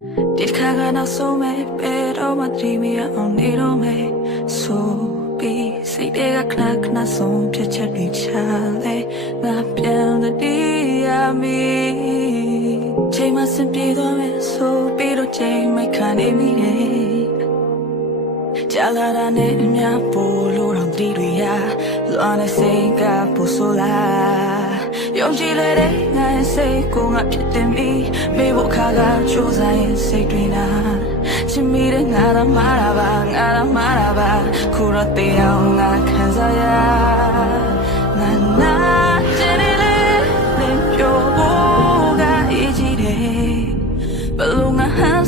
Did kaga na so me pero madrimi ya oniro me so be say de ga knak na so phet chat ni chale nga pyan the dia meချိန်မစပြေတော့မယ်ဆိုပြီးတော့ချိန်မိုက်ခါနေမိတယ်ကြာလာတာနဲ့အများပို့လို့တော့တီးတွေရလွန်နေစိတ်ကပို့ဆိုလာယုံကြည်လေတဲ့ငါရဲ့စိတ်ကိုငါဖြစ်တင်ပြီးမေးဖို့ခါကကြိုးစားရင်စိတ်တွေနာချစ်မိတဲ့ငါတော့မှားတာပါငါတော့မှားတာပါခုတော့တေးအောင်ငါခံစားရနာကျင်နေလေလင်းပြိုဖို့ကအေးကြီးတယ်ဘယ်လိုငါဟန်